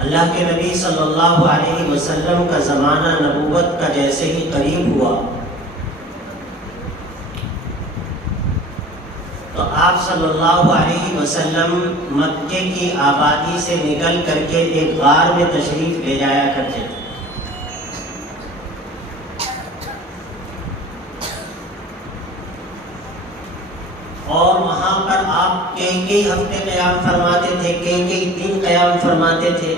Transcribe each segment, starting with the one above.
اللہ کے نبی صلی اللہ علیہ وسلم کا زمانہ نبوت کا جیسے ہی قریب ہوا تو آپ صلی اللہ علیہ وسلم مکے کی آبادی سے نکل کر کے ایک غار میں تشریف لے جایا کرتے تھے۔ اور وہاں پر آپ کئی ہفتے قیام فرماتے تھے، کئی دن قیام فرماتے تھے۔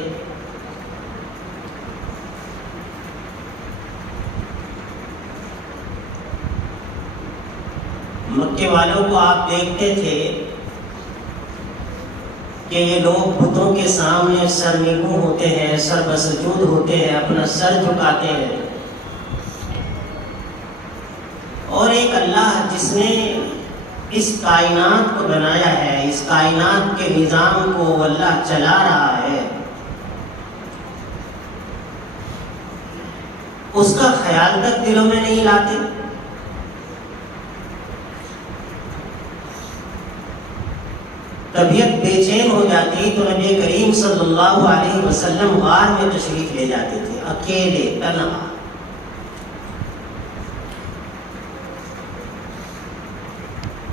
مکے والوں کو آپ دیکھتے تھے کہ یہ لوگ بتوں کے سامنے سر نگوں ہوتے ہیں، سر بسجود ہوتے ہیں، اپنا سر جھکاتے ہیں، اور ایک اللہ جس نے اس کائنات کو بنایا ہے، اس کائنات کے نظام کو اللہ چلا رہا ہے، اس کا خیال تک دلوں میں نہیں لاتے۔ طبیعت بے چین ہو جاتی تو نبی کریم صلی اللہ علیہ وسلم غار میں تشریف لے جاتے تھے، اکیلے تنہا۔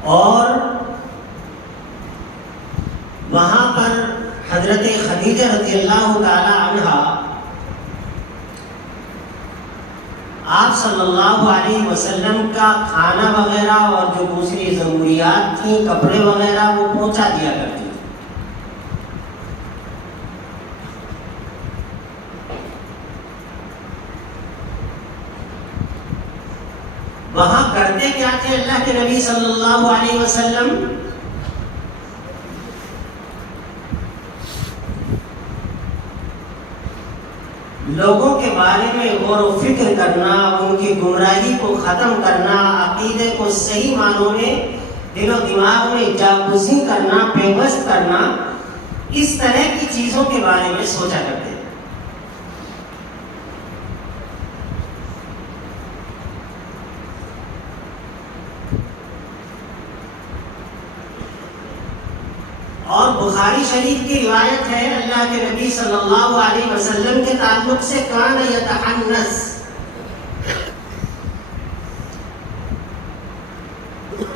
اور وہاں پر حضرت خدیجہ رضی اللہ تعالی عنہا آپ صلی اللہ علیہ وسلم کا کھانا وغیرہ اور جو دوسری ضروریات تھیں، کپڑے وغیرہ، وہ پہنچا دیا کرتی تھی۔ وہاں کرتے کیا تھے اللہ کے نبی صلی اللہ علیہ وسلم؟ لوگوں کے بارے میں غور و فکر کرنا، ان کی گمراہی کو ختم کرنا، عقیدے کو صحیح معنوں میں دل و دماغ میں جاگزی کرنا، پیوست کرنا، اس طرح کی چیزوں کے بارے میں سوچا کرتے ہیں۔ اور بخاری شریف کی روایت ہے اللہ کے نبی صلی اللہ علیہ وسلم کے تعلق سے، کان یتحنس،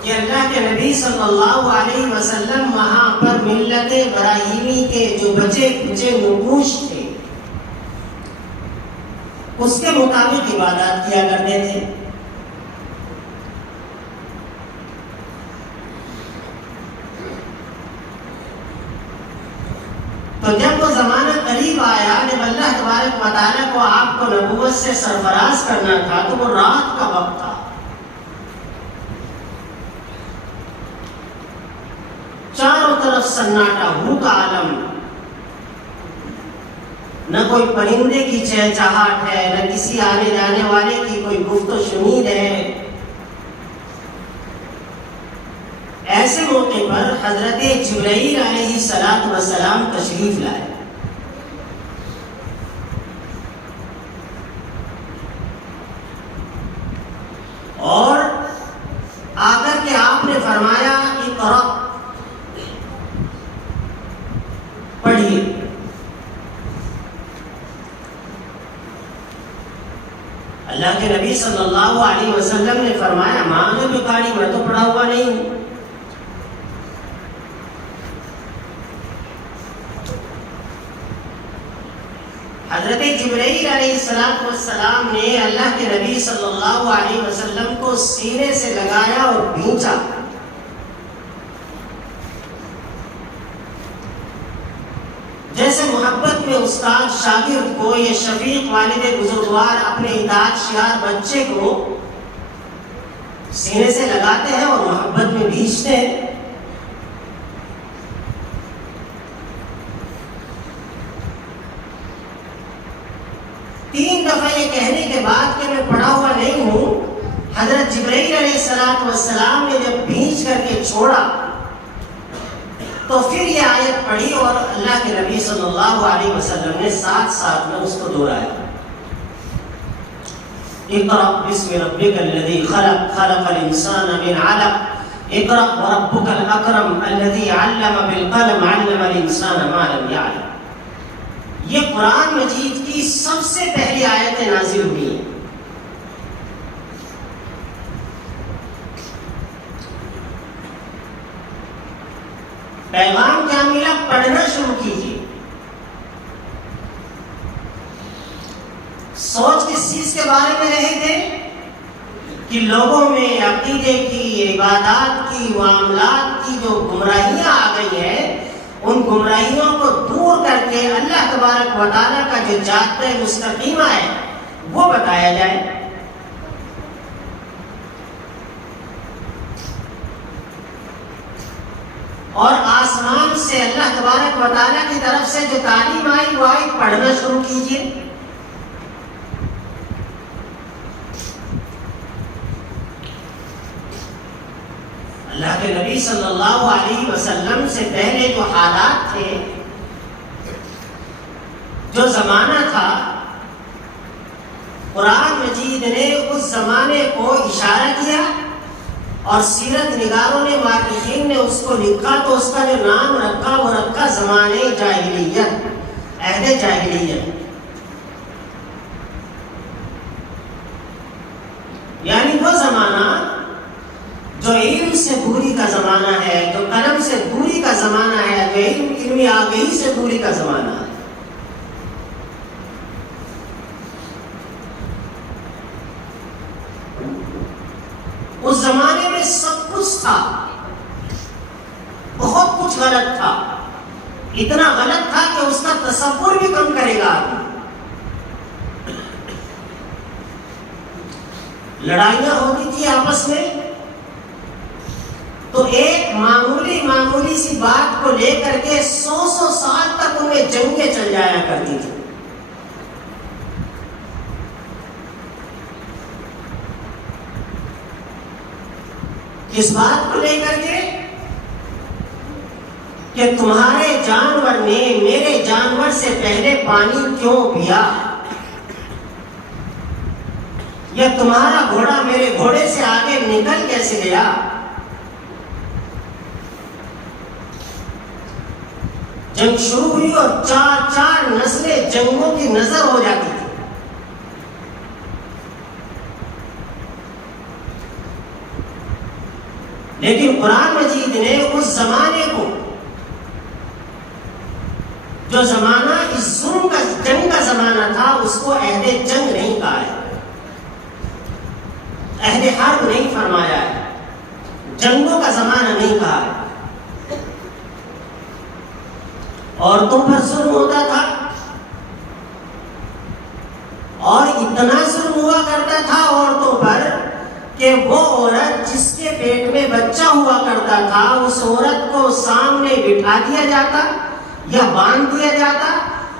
کہ اللہ کے نبی صلی اللہ علیہ وسلم وہاں پر ملت ابراہیمی کے جو بچے کچے نقوش تھے اس کے مطابق عبادات کیا کرتے تھے۔ تو جب وہ زمانہ قریب آیا، جب اللہ تبارک و تعالیٰ کو آپ کو نبوت سے سرفراز کرنا تھا، تو وہ رات کا وقت تھا، چاروں طرف سناٹا، ہو کا عالم، نہ کوئی پرندے کی چہچہاہٹ ہے، نہ کسی آنے جانے والے کی کوئی گفت و شنید ہے۔ ایسے موقع پر حضرت جبرائیل علیہ السلام تشریف لائے، اور آ کر کے آپ نے فرمایا اقرأ، پڑھیے۔ اللہ کے نبی صلی اللہ علیہ وسلم نے فرمایا ماں نے بکاری، میں تو پڑھا ہوا نہیں ہوں۔ حضرت جبرائیل علیہ السلام نے اللہ کے نبی صلی اللہ علیہ وسلم کو سینے سے لگایا اور بھینچا۔ جیسے محبت میں استاد شاگرد کو، یہ شفیق والد بزرگوار اپنے اطاعت شیار بچے کو سینے سے لگاتے ہیں اور محبت میں بھینچتے ہیں۔ تین دفعہ یہ کہنے کے بعد کہ میں پڑھا ہوا نہیں ہوں، حضرت جبرائیل علیہ السلام نے جب بھینچ کر کے چھوڑا تو پھر یہ آیت پڑھی اور اللہ کے نبی صلی اللہ علیہ وسلم نے ساتھ ساتھ میں اس کو دہرایا۔ اقرأ بسم ربک الذی خلق، خلق الانسان من علق، اقرأ وربک الاکرم الذی علم بالقلم، علم الانسان ما لم یعلم۔ یہ قرآن مجید کی سب سے پہلی آیتیں نازل ہوئی ہیں۔ پیغام کیا ملا؟ پڑھنا شروع کیجیے۔ سوچ کس چیز کے بارے میں رہے تھے کہ لوگوں میں عقیدے کی، عبادات کی، معاملات کی جو گمراہیاں آ گئی ہیں، ان گمراہیوں کو دور کر کے اللہ تبارک و تعالیٰ کا جو جادہ مستقیمہ ہے وہ بتایا جائے۔ اور آسمان سے اللہ تبارک و تعالیٰ کی طرف سے جو تعلیم آئی وہ آئی پڑھنا شروع کیجیے۔ اللہ کے نبی صلی اللہ علیہ وسلم سے پہلے جو حالات تھے، جو زمانہ تھا، قرآن مجید نے اس زمانے کو اشارہ کیا اور سیرت نگاروں نے، مورخین نے اس کو لکھا تو اس کا جو نام رکھا وہ رکھا زمانے جاہلیت، عہد جاہلیت، یعنی وہ زمانہ جو علم سے دوری کا زمانہ ہے، جو قلم سے دوری کا زمانہ ہے، جو علمی آگہی سے دوری کا زمانہ ہے۔ اس زمانے میں سب کچھ تھا، بہت کچھ غلط تھا، اتنا غلط تھا کہ اس کا تصور بھی کم کرے گا آدمی۔ لڑائیاں ہوتی تھی آپس میں تو ایک معمولی سی بات کو لے کر کے 100 سال تک ان میں جنگیں چل جایا کرتی تھی۔ اس بات کو لے کر کے کہ تمہارے جانور نے میرے جانور سے پہلے پانی کیوں پیا، یا تمہارا گھوڑا میرے گھوڑے سے آگے نکل کیسے گیا۔ جنگ شروع ہوئی اور چار نسلیں جنگوں کی نظر ہو جاتی تھی۔ لیکن قرآن مجید نے اس زمانے کو، جو زمانہ اس ظلم کا، جنگ کا زمانہ تھا، اس کو عہد جنگ نہیں کہا ہے، عہد حرب نہیں فرمایا ہے، جنگوں کا زمانہ نہیں کہا ہے۔ عورتوں پر ظلم ہوتا تھا، اور اتنا ظلم ہوا کرتا تھا عورتوں پر کہ وہ عورت جس کے پیٹ میں بچہ ہوا کرتا تھا، اس عورت کو سامنے بٹھا دیا جاتا یا باندھ دیا جاتا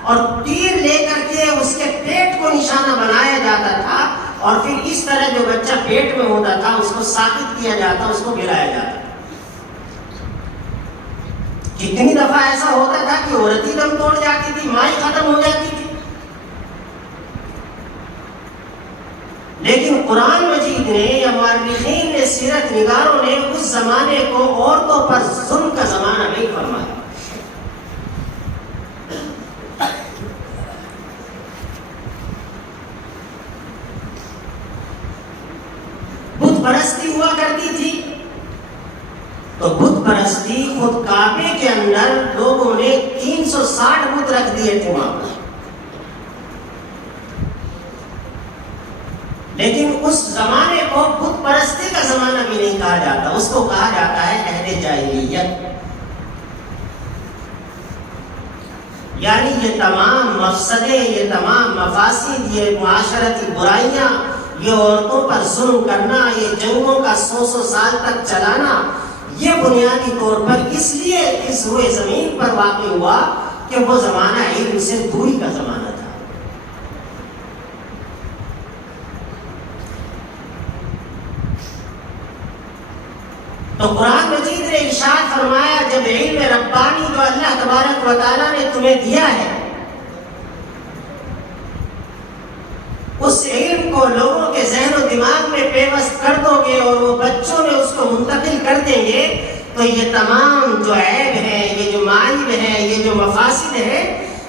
اور تیر لے کر کے اس کے پیٹ کو نشانہ بنایا جاتا تھا، اور پھر اس طرح جو بچہ پیٹ میں ہوتا تھا اس کو ساقط کیا جاتا، اس کو گرایا جاتا۔ کتنی دفعہ ایسا ہوتا تھا کہ عورت ہی دم توڑ جاتی تھی، ماں ہی ختم ہو جاتی تھی۔ لیکن قرآن مجید نے یا مورخین نے، سیرت نگاروں نے اس زمانے کو عورتوں پر ظلم کا زمانہ نہیں فرمایا۔ بت پرستی ہوا کرتی تھی، تو بت پرستی خود کعبے کے اندر لوگوں نے 360 بت رکھ دیے تھے وہاں پر۔ لیکن اس زمانے کو بت پرستی کا زمانہ بھی نہیں کہا جاتا، اس کو کہا جاتا ہے عہد جاہلیت۔ یعنی یہ تمام مفسدے، یہ تمام مفاسد، یہ معاشرتی برائیاں، یہ عورتوں پر ظلم کرنا، یہ جنگوں کا 100 سال تک چلانا، یہ بنیادی طور پر اس لیے اس روئے زمین پر واقع ہوا کہ وہ زمانہ علم سے دوری کا زمانہ تھا۔ تو قرآن مجید نے ارشاد فرمایا، جب علم ربانی جو اللہ تبارک و تعالیٰ نے تمہیں دیا ہے، اس علم کو لوگوں کے ذہن و دماغ میں پیوست کر دو گے اور وہ بچوں میں اس کو منتقل کر دیں گے، تو یہ تمام جو عیب ہے، یہ جو معائب ہے، یہ جو مفاسد ہے،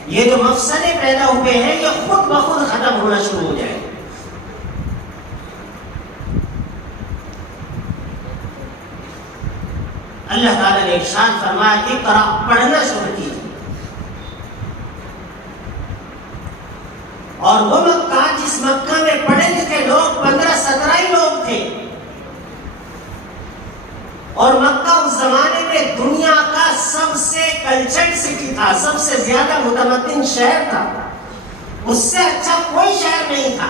یہ جو مفسدے پیدا ہوئے ہیں یہ خود بخود ختم ہونا شروع ہو جائے. اللہ تعالیٰ نے ارشاد فرمایا اقرا، پڑھنا شروع کیجیے. اور وہ مکہ جس مکہ میں پڑھے لکھے لوگ 15-17 ہی لوگ تھے، اور مکہ اس زمانے میں دنیا کا سب سے کلچرڈ سٹی تھا، سب سے زیادہ متمدن شہر تھا، اس سے اچھا کوئی شہر نہیں تھا.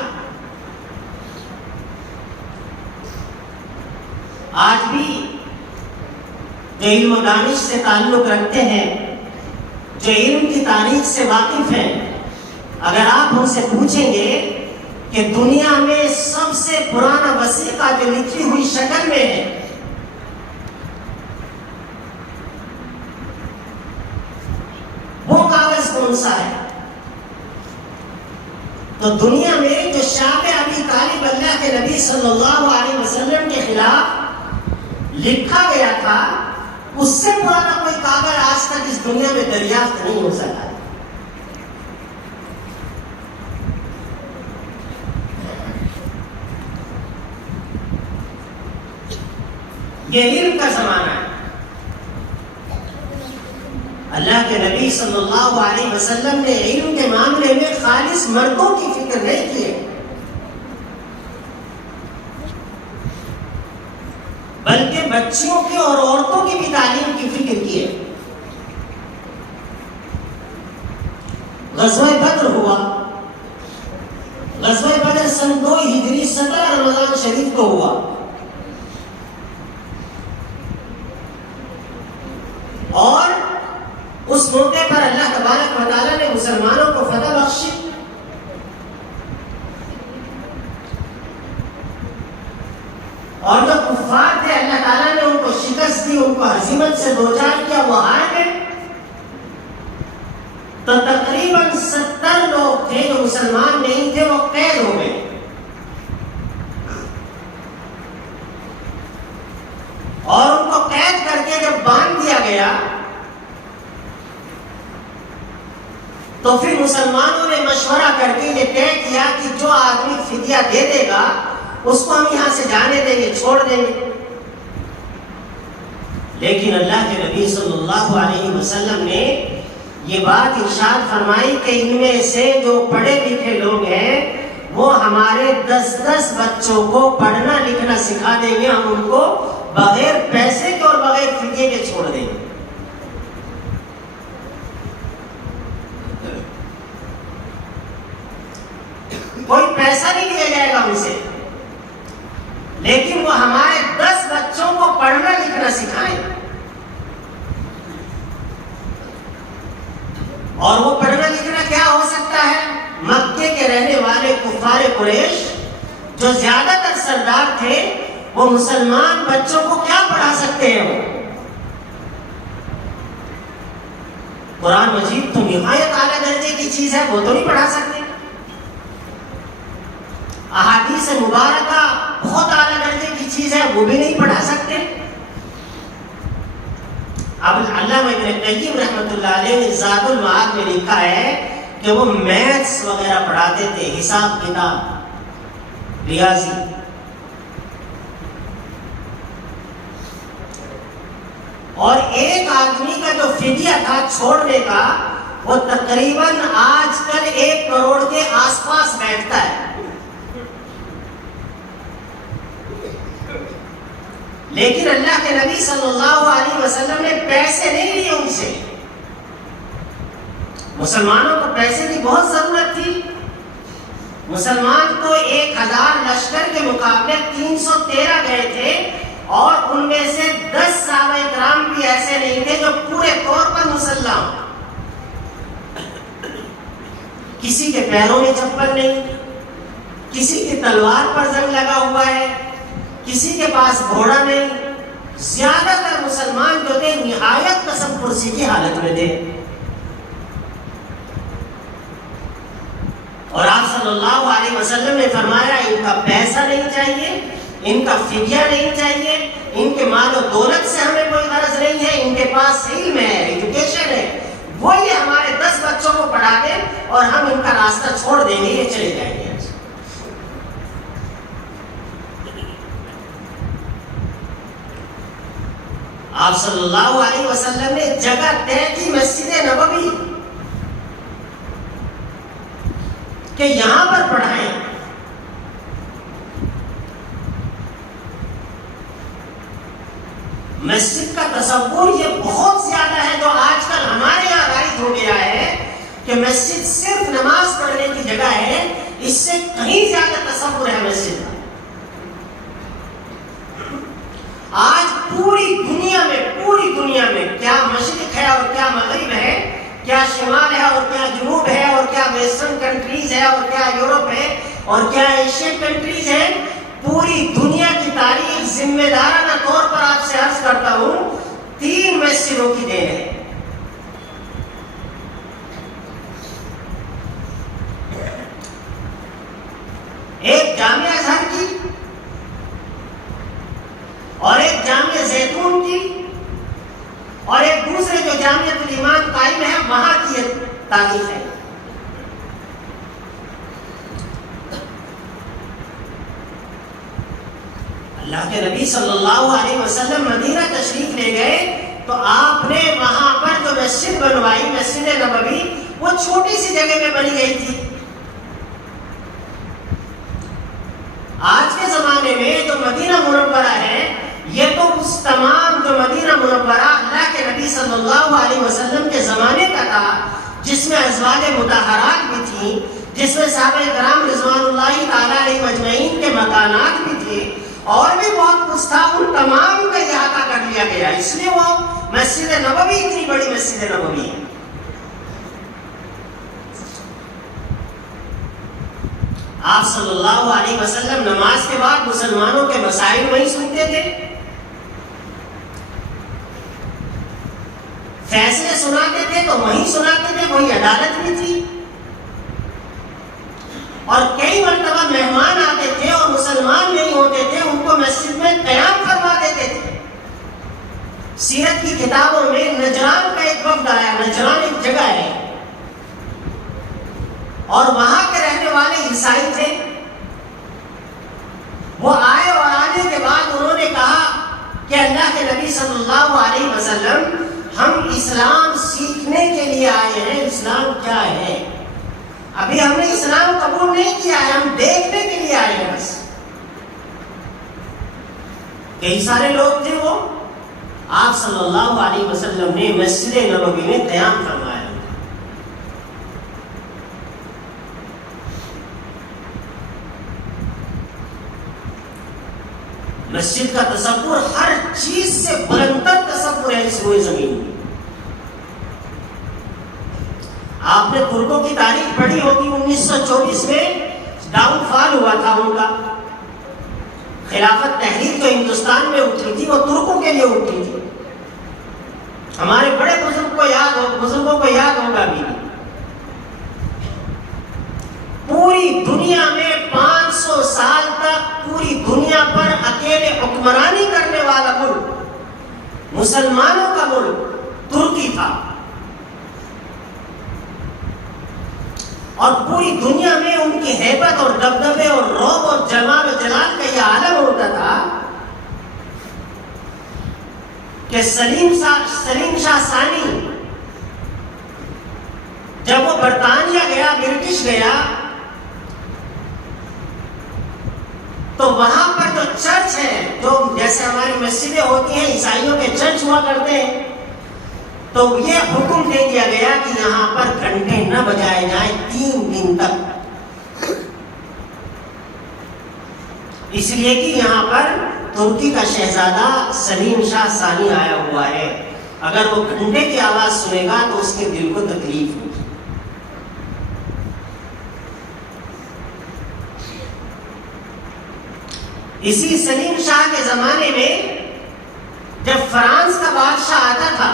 آج بھی جو علم و دانش سے تعلق رکھتے ہیں، جو علم کی تاریخ سے واقف ہیں، اگر آپ ان سے پوچھیں گے کہ دنیا میں سب سے پرانا وثیقہ جو لکھی ہوئی شکل میں ہے وہ کاغذ کون سا ہے، تو دنیا میں جو شام ابی طالب اللہ کے نبی صلی اللہ علیہ وسلم کے خلاف لکھا گیا تھا، اس سے پرانا کوئی کاغذ آج تک اس دنیا میں دریافت نہیں ہو سکا. یہ علم کا زمانہ ہے. اللہ کے نبی صلی اللہ علیہ وسلم نے علم کے معاملے میں خالص مردوں کی فکر نہیں کی ہے، بلکہ بچیوں کی اور عورتوں کی بھی تعلیم کی فکر کی ہے. غزوہ بدر ہوا، غزوہ بدر سن 2 ہجری 17 رمضان شریف کو ہوا، اور اس موقع پر اللہ تبارک و تعالیٰ نے مسلمانوں کو فتح بخشی. اور جو کفار تھے اللہ تعالیٰ نے ان کو شکست دی، ان کو ہزیمت سے دوچار کیا، وہ ہار گئے. تو تقریباً 70 لوگ تھے جو مسلمان نہیں تھے، وہ قید ہو گئے. اور ان کو قید کر کے جب باندھ دیا گیا تو پھر مسلمانوں نے مشورہ کر کے یہ طے کیا کہ جو آدمی فدیہ دے دے گا اس کو ہم یہاں سے جانے دیں گے، چھوڑ دیں گے. لیکن اللہ کے نبی صلی اللہ علیہ وسلم نے یہ بات ارشاد فرمائی کہ ان میں سے جو پڑھے لکھے لوگ ہیں وہ ہمارے 10 بچوں کو پڑھنا لکھنا سکھا دیں گے، ہم ان کو بغیر پیسے کے اور بغیر فدیے کے چھوڑ دیں گے. کوئی پیسہ نہیں لیا جائے گا ان سے، لیکن وہ ہمارے 10 بچوں کو پڑھنا لکھنا سکھائیں. اور وہ پڑھنا لکھنا کیا ہو سکتا ہے؟ مکے کے رہنے والے کفار قریش جو زیادہ تر سردار تھے، وہ مسلمان بچوں کو کیا پڑھا سکتے ہیں؟ وہ قرآن مجید تو نہایت اعلیٰ درجے کی چیز ہے، وہ تو نہیں پڑھا سکتے. احادیث مبارکہ بہت اعلیٰ درجے کی چیز ہے، وہ بھی نہیں پڑھا سکتے. اب علامہ ابن قیم رحمۃ اللہ علیہ نے زاد المعاد میں لکھا ہے کہ وہ میتھس وغیرہ پڑھاتے تھے، حساب کتاب، ریاضی. اور ایک آدمی کا جو فدیہ تھا چھوڑنے کا، وہ تقریباً آج کل 1 کروڑ کے آس پاس بیٹھتا ہے. لیکن اللہ کے نبی صلی اللہ علیہ وسلم نے پیسے نہیں لیے ان سے. مسلمانوں کو پیسے کی بہت ضرورت تھی. مسلمان تو 1000 لشکر کے مقابلے 313 گئے تھے، اور ان میں سے 10 صحابہ کرام بھی ایسے نہیں تھے جو پورے طور پر مسلح ہوں. کسی کے پیروں میں چپل نہیں، کسی کی تلوار پر زنگ لگا ہوا ہے، کسی کے پاس گھوڑا نہیں. زیادہ تر مسلمان جو تھے نہایت قسم پرسی کی حالت میں تھے. اور آپ صلی اللہ علیہ وسلم نے فرمایا ان کا پیسہ نہیں چاہیے، ان کا فدیہ نہیں چاہیے، ان کے مال و دولت سے ہمیں کوئی غرض نہیں ہے، ان کے پاس علم ہے، ایجوکیشن ہے، وہ یہ ہمارے 10 بچوں کو پڑھا اور ہم ان کا راستہ چھوڑ دیں گے، یہ چلے جائیں گے۔ آپ صلی اللہ علیہ وسلم نے جگہ طے کی مسجد نبوی کہ یہاں پر پڑھائیں۔ مسجد کا تصور یہ بہت زیادہ ہے جو آج کل ہمارے یہاں رائج ہو گیا ہے کہ مسجد صرف نماز پڑھنے کی جگہ ہے، اس سے کہیں زیادہ تصور ہے مسجد کا۔ آج پوری دنیا میں کیا مشرق ہے اور کیا مغرب ہے، کیا شمال ہے اور کیا جنوب ہے، اور کیا ویسٹرن کنٹریز ہے اور کیا یورپ ہے اور کیا ایشین کنٹریز ہے، پوری دنیا کی تاریخ ذمہ دارانہ طور پر آپ سے عرض کرتا ہوں 3 مسجدوں کی دین ہے۔ ایک جامعہ ازہر کی اور ایک جامعہ زیتون کی اور ایک دوسرے جو جامعۃ الایمان قائم ہے وہاں کی تاریخ ہے۔ اللہ کے نبی صلی اللہ علیہ وسلم مدینہ تشریف لے گئے تو آپ نے وہاں پر جو مسجد بنوائی، مسجد نبوی، وہ چھوٹی سی جگہ میں بنی گئی تھی۔ آج کے زمانے میں جو مدینہ منورہ ہے یہ تو اس تمام جو مدینہ منورہ اللہ کے نبی صلی اللہ علیہ وسلم کے زمانے کا تھا، جس میں ازواج مطہرات بھی تھیں، جس میں صحابہ کرام رضوان اللہ تعالی علیہ مجمعین کے مکانات بھی تھے، اور بھی بہت کچھ تھا، ان تمام کا احاطہ کر لیا گیا، اس لیے وہ مسجد نبوی اتنی بڑی مسجد نبوی ہے۔ آپ صلی اللہ علیہ وسلم نماز کے بعد مسلمانوں کے مسائل وہیں سنتے تھے، فیصلے سناتے تھے تو وہیں سناتے تھے، وہی عدالت بھی تھی، اور کئی مرتبہ مہمان آتے تھے اور مسلمان نہیں ہوتے تھے، ان کو مسجد میں قیام فرما دیتے تھے۔ سیرت کی کتابوں میں نجران کا ایک وفد آیا، نجران ایک جگہ ہے اور وہاں کے رہنے والے عیسائی تھے، وہ آئے اور آنے کے بعد انہوں نے کہا کہ اللہ کے نبی صلی اللہ علیہ وسلم ہم اسلام سیکھنے کے لیے آئے ہیں، اسلام کیا ہے؟ ابھی ہم نے اسلام قبول نہیں کیا ہے، ہم دیکھنے کے لیے آئے ہیں بس۔ کئی سارے لوگ تھے، وہ آپ صلی اللہ علیہ وسلم نے مسجد نبوی میں قیام فرمایا۔ مسجد کا تصور ہر چیز سے بلندر تصور ہے اس روئے زمین میں۔ آپ نے ترکوں کی تاریخ پڑھی ہوگی، 1924 میں ڈاؤن فال ہوا تھا ان کا، خلافت تحریک جو ہندوستان میں اٹھی تھی وہ ترکوں کے لیے اٹھی تھی۔ ہمارے بڑے بزرگوں کو یاد ہوگا بھی، پوری دنیا میں 500 سال تک پوری دنیا پر اکیلے حکمرانی کرنے والا ملک، مسلمانوں کا ملک ترکی تھا، اور پوری دنیا میں ان کی ہیبت اور دبدبے اور رعب اور جمال و جلال کا یہ عالم ہوتا تھا کہ سلیم شاہ ثانی جب وہ برطانیہ گیا، برٹش گیا، تو وہاں پر جو چرچ ہے، جو جیسے ہماری مسجدیں ہوتی ہیں، عیسائیوں کے چرچ ہوا کرتے ہیں، تو یہ حکم دے دیا گیا کہ یہاں پر گھنٹے نہ بجائے جائیں 3 دن تک، اس لیے کہ یہاں پر ترکی کا شہزادہ سلیم شاہ ثانی آیا ہوا ہے، اگر وہ گھنٹے کی آواز سنے گا تو اس کے دل کو تکلیف ہوگی۔ اسی سلیم شاہ کے زمانے میں جب فرانس کا بادشاہ آتا تھا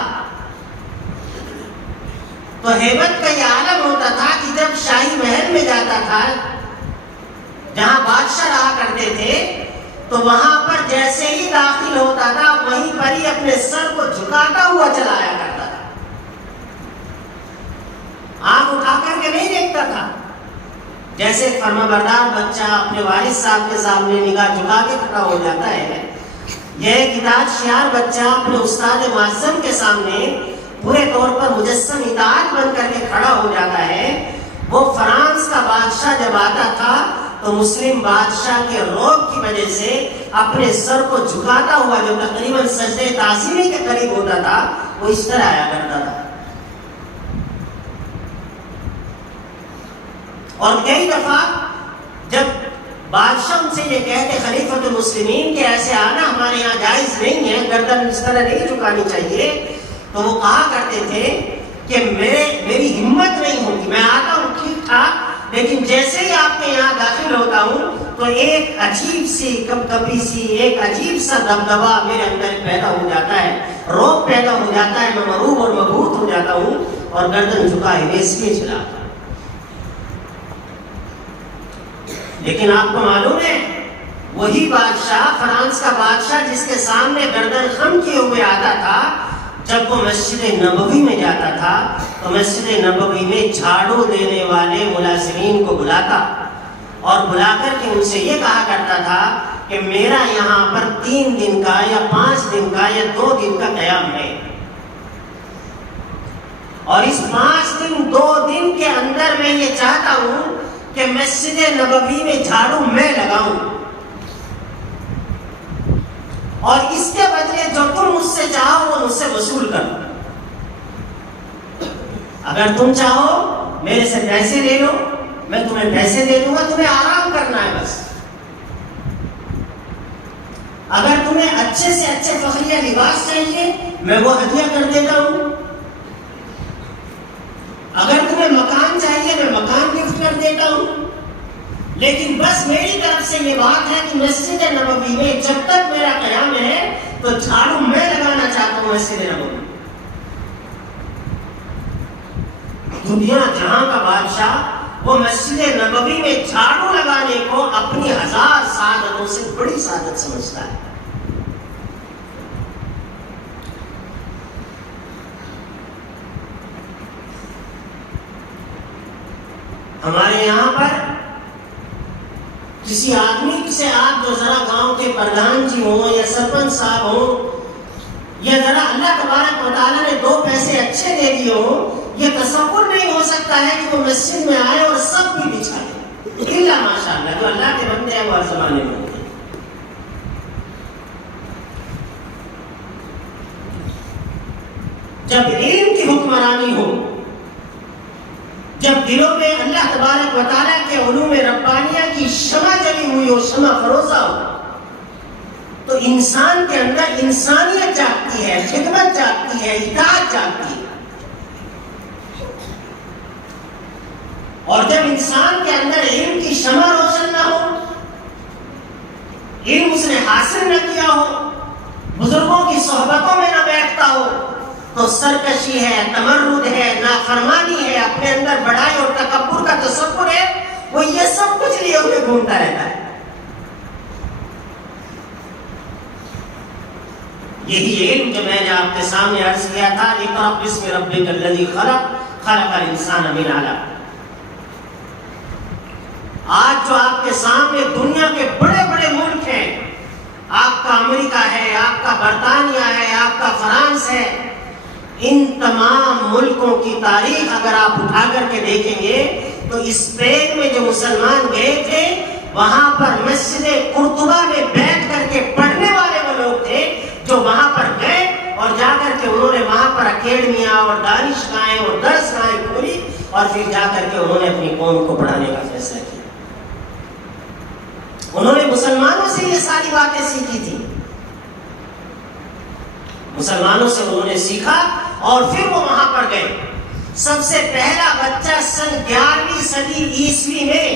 تو ہیبت کا یہ عالم ہوتا تھا کہ جب شاہی محل میں جاتا تھا جہاں بادشاہ رہا کرتے تھے تو وہاں پر جیسے ہی داخل ہوتا تھا وہیں پر ہی اپنے سر کو جھکاتا ہوا چلا آیا کرتا تھا، آنکھ اٹھا کر کے نہیں دیکھتا دیکھتا تھا. جیسے فرمانبردار بچہ اپنے والد صاحب کے سامنے نگاہ جھکا کے کھڑا ہو جاتا ہے، یہ ایک اطاعتشیار بچہ اپنے استاد معظم کے سامنے پورے طور پر مجسم اطاعت بن کر کے کھڑا ہو جاتا ہے. وہ فرانس کا بادشاہ جب آتا تھا تو مسلم بادشاہ کے رعب کی وجہ سے اپنے سر کو جھکاتا ہوا جو تقریباً سجدے تعظیمی کے قریب ہوتا تھا، وہ اس طرح آیا کرتا تھا. اور کئی دفعہ جب بادشاہ ان سے یہ کہتے خلیفۃ المسلمین کہ ایسے آنا ہمارے یہاں جائز نہیں ہے، گردن اس طرح نہیں جھکانی چاہیے، تو وہ کہا کرتے تھے کہ میری ہمت نہیں ہوتی، میں آتا ہوں ٹھیک ٹھاک، لیکن جیسے ہی آپ کے یہاں داخل ہوتا ہوں تو ایک عجیب سی کپکپی سی، ایک عجیب سا دبدبا میرے اندر پیدا ہو جاتا ہے، رعب پیدا ہو جاتا ہے، میں مرعوب اور مبہوت ہو جاتا ہوں اور گردن جھکائے ہوئے اس لیے چلا. لیکن آپ کو معلوم ہے وہی بادشاہ، فرانس کا بادشاہ جس کے سامنے گردن خم کیے ہوئے آتا تھا، جب وہ مسجد نبوی میں جاتا تھا تو مسجد نبوی میں جھاڑو دینے والے ملازمین کو بلاتا اور بلا کر کے ان سے یہ کہا کرتا تھا کہ میرا یہاں پر 3 دن کا یا 5 دن کا یا 2 دن کا قیام ہے، اور اس 5 دن 2 دن کے اندر میں یہ چاہتا ہوں کہ مسجد نبوی میں جھاڑو میں لگاؤں، اور اس کے بدلے جو تم مجھ سے چاہو وہ مجھ سے وصول کرو. اگر تم چاہو میرے سے پیسے لے لو، میں تمہیں پیسے دے دوں گا، تمہیں آرام کرنا ہے بس. اگر تمہیں اچھے سے اچھے فخریہ لباس چاہیے میں وہ ہدیہ کر دیتا ہوں، اگر تمہیں مکان چاہیے میں مکان گفٹ کر دیتا ہوں، لیکن بس میری طرف سے یہ بات ہے کہ مسجد نبوی میں جب تک میرا قیام ہے تو جھاڑو میں لگانا چاہتا ہوں. مسجد نبوی دنیا جہاں کا بادشاہ وہ مسجد نبوی میں جھاڑو لگانے کو اپنی 1000 سعادتوں سے بڑی سعادت سمجھتا ہے. ہمارے یہاں پر کسی آدمی سے آپ جو ذرا گاؤں کے پردھان جی ہوں یا سرپنچ صاحب ہوں یا ذرا اللہ تبارک و تعالیٰ نے 2 پیسے اچھے دے دیے ہوں، یہ تصور نہیں ہو سکتا ہے کہ وہ مسجد میں آئے اور سب بھی بچھا دے، الا ماشاء اللہ جو اللہ کے بندے ہیں وہ ہر زمانے میں ہوتے ہیں. جب علم کی حکمرانی ہو، جب دلوں میں اللہ تبارک و تعالیٰ کے علوم ربانیہ کی شمع جلی ہوئی ہو، شمع فروزہ ہو، تو انسان کے اندر انسانیت جاگتی ہے، خدمت جاگتی ہے، اطاعت جاگتی ہے. اور جب انسان کے اندر علم کی شمع روشن نہ ہو، علم اس نے حاصل نہ کیا ہو، بزرگوں کی صحبتوں میں نہ بیٹھتا ہو، تو سرکشی ہے، تمرد ہے، نافرمانی ہے، اپنے اندر بڑائی اور تکبر کا تصور ہے، وہ یہ سب کچھ لیے ہوئے گھومتا رہتا ہے. یہی علم جو میں نے آپ کے سامنے عرض کیا تھا، اقرأ باسم ربک الذی خلق خلق الانسان من علق. آج جو آپ کے سامنے دنیا کے بڑے بڑے ملک ہیں، آپ کا امریکہ ہے، آپ کا برطانیہ ہے، آپ کا فرانس ہے، ان تمام ملکوں کی تاریخ اگر آپ اٹھا کر کے دیکھیں گے تو اسپین میں جو مسلمان گئے تھے وہاں پر مسجد قرطبہ میں بیٹھ کر کے پڑھنے والے وہ لوگ تھے جو وہاں پر گئے اور جا کر کے انہوں نے وہاں پر اکیڈمیاں اور دانشگاہیں اور درسگاہیں کھولی اور پھر جا کر کے انہوں نے اپنی قوم کو پڑھانے کا فیصلہ کیا. انہوں نے مسلمانوں سے یہ ساری باتیں سیکھی تھی، مسلمانوں سے انہوں نے سیکھا اور پھر وہ وہاں پر گئے. سب سے پہلا بچہ سن 11ویں صدی عیسوی میں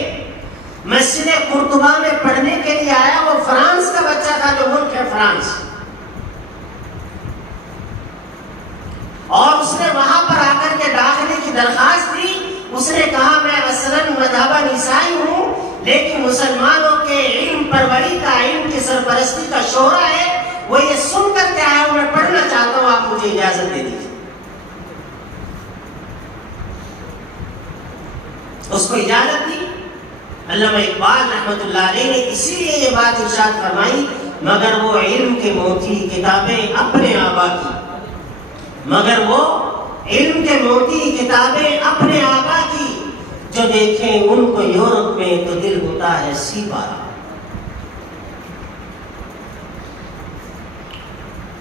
مسجد قرطبہ میں پڑھنے کے لیے آیا، وہ فرانس کا بچہ تھا جو ملک ہے فرانس، اور اس نے وہاں پر آ کر کے داخلے کی درخواست دی. اس نے کہا میں اصلاً مذہباً عیسائی ہوں لیکن مسلمانوں کے علم پروری کا، علم کی سرپرستی کا شعرہ ہے، وہ یہ سن کر کے آیا ہوں، میں پڑھنا چاہتا ہوں، آپ مجھے اجازت دے دیجیے. اس کو اجازت دی۔ علامہ اقبال رحمۃ اللہ علیہ نے اسی لیے یہ بات ارشاد فرمائی، مگر وہ علم کے موتی کتابیں اپنے آبا کی، مگر وہ علم کے موتی کتابیں اپنے آبا کی، جو دیکھیں ان کو یورپ میں تو دل ہوتا ہے سی پارا۔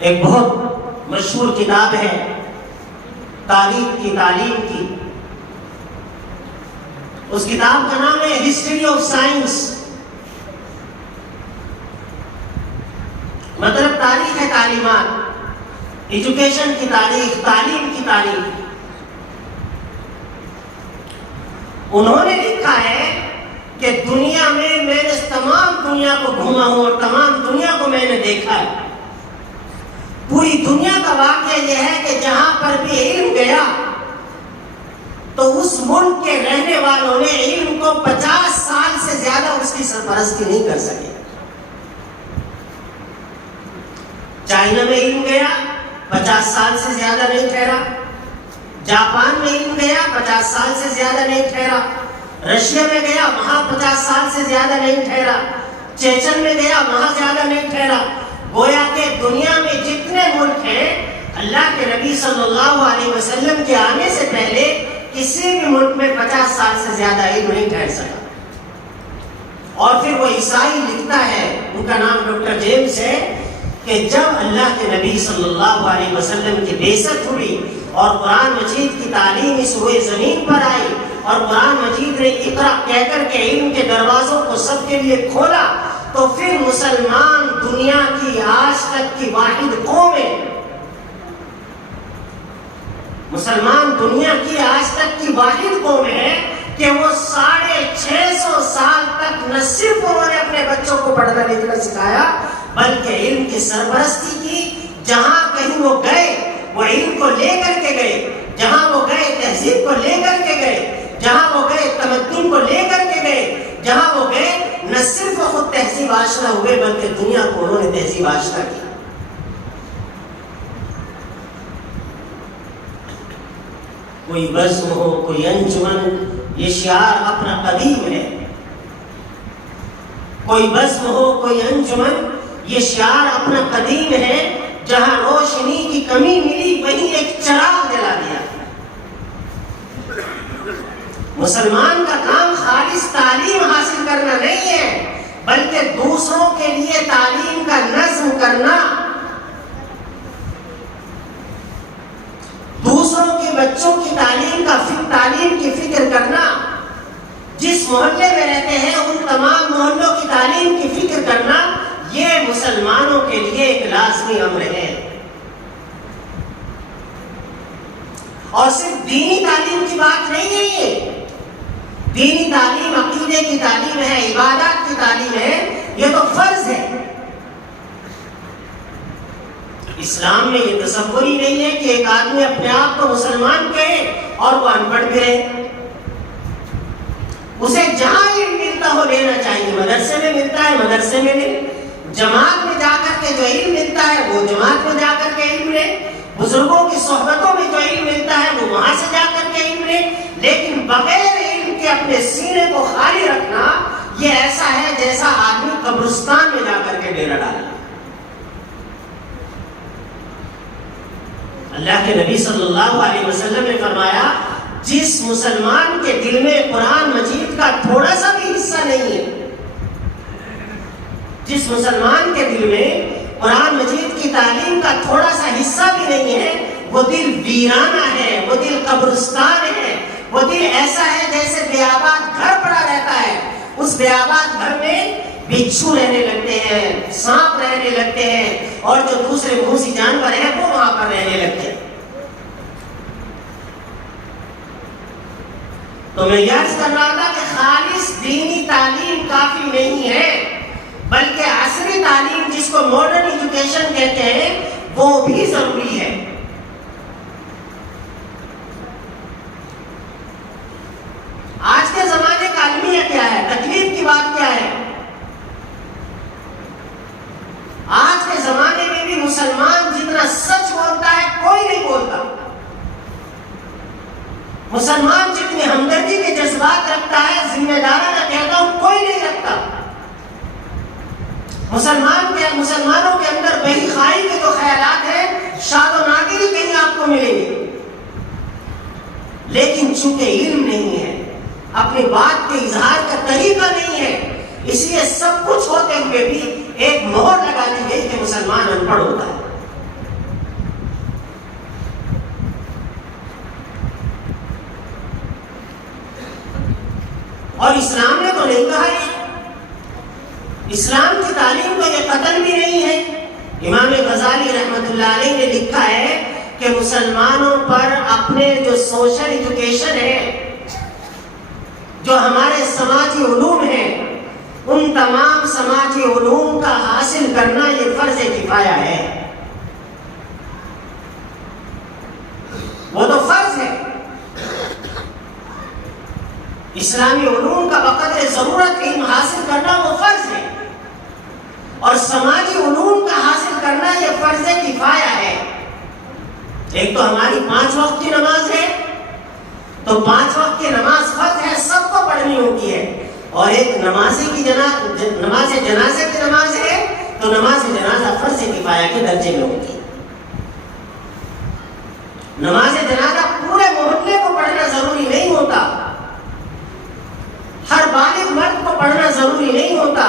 ایک بہت مشہور کتاب ہے تاریخ کی تعلیم کی، اس کتاب کا نام ہے ہسٹری آف سائنس، مطلب تاریخ ہے تعلیمات، ایجوکیشن کی تاریخ، تعلیم کی تاریخ۔ انہوں نے لکھا ہے کہ دنیا میں نے تمام دنیا کو گھوما ہوں اور تمام دنیا کو میں نے دیکھا ہے، پوری دنیا کا واقعہ یہ ہے کہ جہاں پر بھی علم گیا تو اس ملک کے رہنے والوں نے علم کو 50 سال سے زیادہ اس کی سرپرستی نہیں کر سکے۔ چائنا میں علم گیا 50 سال سے زیادہ نہیں ٹھہرا، جاپان میں علم گیا 50 سال سے زیادہ نہیں ٹھہرا، رشیا میں گیا وہاں 50 سال سے زیادہ نہیں ٹھہرا، چیچن میں گیا وہاں زیادہ نہیں ٹھہرا۔ گویا کہ دنیا میں جتنے ملک ہیں، اللہ کے نبی صلی اللہ علیہ وسلم کے آنے سے پہلے کسی بھی ملک میں 50 سال سے زیادہ علم نہیں ٹھہر سکا۔ اور پھر وہ عیسائی لکھتا ہے، ان کا نام ڈاکٹر جیمز ہے، کہ جب اللہ کے نبی صلی اللہ علیہ وسلم کی بعثت ہوئی اور قرآن مجید کی تعلیم اس روئے زمین پر آئی اور قرآن مجید نے اقرا کہہ کر کے علم کے دروازوں کو سب کے لیے کھولا، تو پھر مسلمان دنیا کی آج تک کی واحد قوم ہے، مسلمان دنیا کی آج تک کی واحد قوم ہے کہ وہ 650 سال تک نہ صرف انہوں نے اپنے بچوں کو پڑھنا لکھنا سکھایا بلکہ علم کی سرپرستی کی۔ جہاں کہیں وہ گئے وہ علم کو لے کر کے گئے، جہاں وہ گئے تہذیب کو لے کر کے گئے، جہاں وہ گئے تمدن کو لے کر کے گئے، جہاں وہ گئے نہ صرف خود تہذیب آشنا ہوئے بلکہ دنیا کو انہوں نے تہذیب آشنا کی۔ کوئی بزم ہو کوئی انجمن، یہ شعار اپنا قدیم ہے۔ کوئی بزم ہو کوئی انجمن، یہ شعار اپنا قدیم ہے۔ جہاں روشنی کی کمی ملی وہیں ایک چراغ جلا دیا۔ مسلمان کا کام خالص تعلیم حاصل کرنا نہیں ہے بلکہ دوسروں کے لیے تعلیم کا نظم کرنا، دوسروں کے بچوں کی تعلیم کی فکر کرنا، جس محلے میں رہتے ہیں ان تمام محلوں کی تعلیم کی فکر کرنا، یہ مسلمانوں کے لیے ایک لازمی امر ہے۔ اور صرف دینی تعلیم کی بات نہیں ہے، یہ دینی تعلیم عقیدے کی تعلیم ہے، عبادات کی تعلیم ہے، یہ تو فرض ہے۔ اسلام میں یہ تصور ہی نہیں ہے کہ ایک آدمی اپنے آپ کو مسلمان کہے اور وہ ان پڑھ بھی رہے۔ اسے جہاں علم ملتا ہو لینا چاہیے، مدرسے میں ملتا ہے مدرسے میں لے، جماعت میں جا کر کے جو علم ملتا ہے وہ جماعت میں جا کر کے علم لے، بزرگوں کی صحبتوں میں جو علم ملتا ہے وہ وہاں سے جا کر کے علم لے، لیکن بغیر علم کے اپنے سینے کو خالی رکھنا یہ ایسا ہے جیسا آدمی قبرستان میں جا کر کے ڈیرا ڈالا۔ اللہ کے نبی صلی اللہ علیہ وسلم نے فرمایا، جس مسلمان کے دل میں قرآن مجید کا تھوڑا سا بھی حصہ نہیں ہے، جس مسلمان کے دل میں قرآن مجید کی تعلیم کا تھوڑا سا حصہ بھی نہیں ہے، وہ دل ویرانہ ہے، وہ دل قبرستان ہے، وہ دل ایسا ہے جیسے بیاباد گھر پڑا رہتا ہے۔ اس بیاباد گھر میں بچھو رہنے لگتے ہیں، سانپ رہنے لگتے ہیں، اور جو دوسرے بھوسی جانور ہیں وہ وہاں پر رہنے لگتے ہیں۔ تو میں یاد کر رہا تھا کہ خالص دینی تعلیم کافی نہیں ہے بلکہ عصری تعلیم جس کو ماڈرن ایجوکیشن کہتے ہیں وہ بھی ضروری ہے۔ آج کے زمانے کا المیہ کیا ہے؟ تکلیف کی بات کیا ہے؟ آج کے زمانے میں بھی مسلمان جتنا سچ بولتا ہے کوئی نہیں بولتا، مسلمان جتنے ہمدردی کے جذبات جذبات رکھتا ہے، ذمہ دارانہ کہتا ہوں کوئی نہیں رکھتا۔ مسلمانوں کے اندر بے خواہی کے جو خیالات ہیں، شاد و نادری کہیں آپ کو ملیں گے، لیکن چونکہ علم نہیں ہے، اپنی بات کے اظہار کا طریقہ نہیں ہے، اس لیے سب کچھ ہوتے ہوئے بھی ایک مہر لگا دی گئی کہ مسلمان ان پڑھ ہوتا ہے۔ اور اسلام نے تو نہیں کہا یہ، اسلام کی تعلیم تو یہ قتل بھی نہیں ہے۔ امام غزالی رحمۃ اللہ علیہ نے لکھا ہے کہ مسلمانوں پر اپنے جو سوشل ایجوکیشن ہے، جو ہمارے سماجی علوم ہیں، ان تمام سماجی علوم کا حاصل کرنا یہ فرض کفایہ ہے، وہ تو فرض ہے۔ اسلامی علوم کا بقدر ضرورت علم حاصل کرنا وہ فرض ہے، اور سماجی علوم کا حاصل کرنا یہ فرض کفایہ ہے۔ ایک تو ہماری 5 وقت کی نماز ہے، تو 5 وقت کی نماز فرض ہے، سب کو پڑھنی ہوتی ہے، اور ایک نماز جنازے کی نماز ہے، تو نماز جنازہ فرض کفایہ کے درجے میں ہوتی ہے۔ نماز جنازہ پورے محلے کو پڑھنا ضروری نہیں ہوتا، ہر بالغ مرد کو پڑھنا ضروری نہیں ہوتا،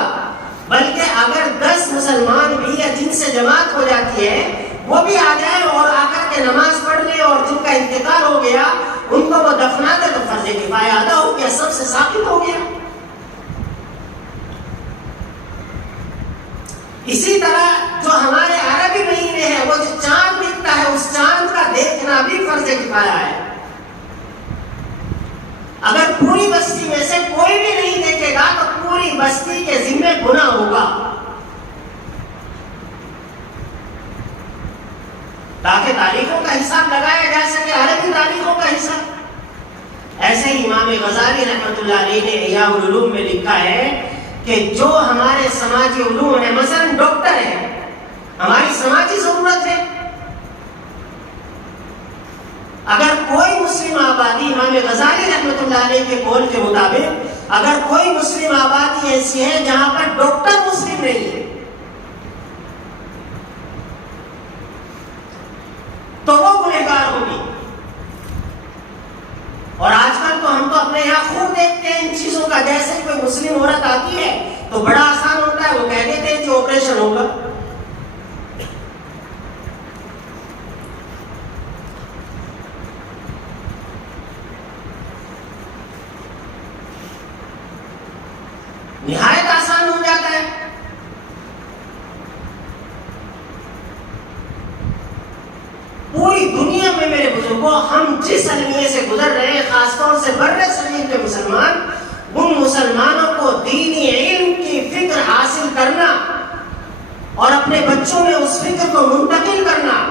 بلکہ اگر 10 مسلمان بھی یا جن سے جماعت ہو جاتی ہے وہ بھی آ جائے اور آ کر کے نماز پڑھ لے، اور جن کا انتقال ہو گیا ان کو وہ دفنا دے تو فرض کفایہ ادا ہو گیا، سب سے ثابت ہو گیا۔ اسی طرح جو ہمارے عربی مہینے ہیں، وہ جو چاند دکھتا ہے اس چاند کا دیکھنا بھی فرض کفایہ ہے۔ اگر پوری بستی میں سے کوئی بھی نہیں دیکھے گا تو پوری بستی کے ذمہ گناہ ہوگا، تاکہ تاریخوں کا حساب لگایا جا سکے، عربی تاریخوں کا حساب۔ ایسے ہی امام غزالی رحمۃ اللہ علیہ نے احیاء العلوم میں لکھا ہے کہ جو ہمارے سماجی علوم ہیں، مثلا ڈاکٹر ہے، ہماری سماجی ضرورت ہے، اگر کوئی مسلم آبادی، امام غزالی رحمۃ اللہ علیہ کے قول کے مطابق، اگر کوئی مسلم آبادی ایسی ہے جہاں پر ڈاکٹر مسلم نہیں ہے تو وہ گنہگار ہوگی۔ اور آج کل تو ہم تو اپنے یہاں خوب دیکھتے ہیں ان چیزوں کا، جیسے کوئی مسلم عورت آتی ہے تو بڑا آسان ہوتا ہے، وہ کہہ دیتے ہیں کہ آپریشن ہوگا۔ نہایت آسان ہو جاتا ہے۔ پوری دنیا میں میرے بزرگوں، ہم جس المیے سے گزر رہے ہیں، خاص طور سے برِ صغیر کے مسلمان، ان مسلمانوں کو دینی علم کی فکر حاصل کرنا اور اپنے بچوں میں اس فکر کو منتقل کرنا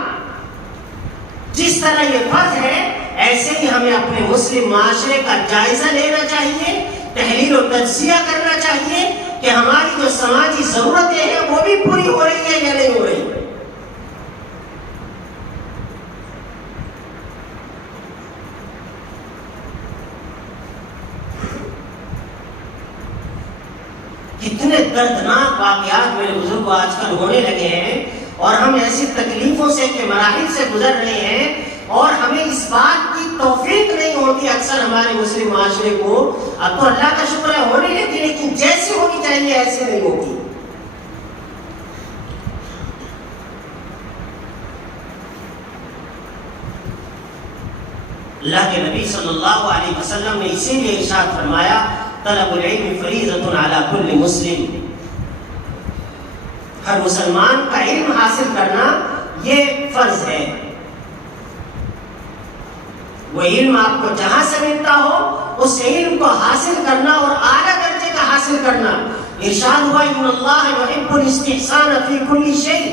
جس طرح یہ فرض ہے، ایسے ہی ہمیں اپنے مسلم معاشرے کا جائزہ لینا چاہیے، تحلیل و تجزیہ کرنا چاہیے کہ ہماری جو سماجی ضرورتیں ہیں وہ بھی پوری ہو رہی ہیں یا نہیں ہو رہی۔ کتنے دردناک واقعات میرے بزرگ آج کل ہونے لگے ہیں، اور ہم ایسی تکلیفوں سے کے مراحل سے گزر رہے ہیں، اور ہمیں اس بات کی توفیق نہیں ہوتی اکثر ہمارے مسلم معاشرے کو۔ اب تو اللہ کا شکر ہے ہونے لگی، لیکن جیسی ہونی چاہیے ایسی نہیں ہوتی۔ اللہ کے نبی صلی اللہ علیہ وسلم نے اسی لیے ارشاد فرمایا، طلب العلم فریضۃ علی کل مسلم، ہر مسلمان کا علم حاصل کرنا یہ فرض ہے۔ وہ علم آپ کو جہاں سے ملتا ہو اس علم کو حاصل کرنا اور اعلیٰ درجے کا حاصل کرنا۔ ارشاد ہوا ان اللہ یحب الاستحسان فی کل شیء،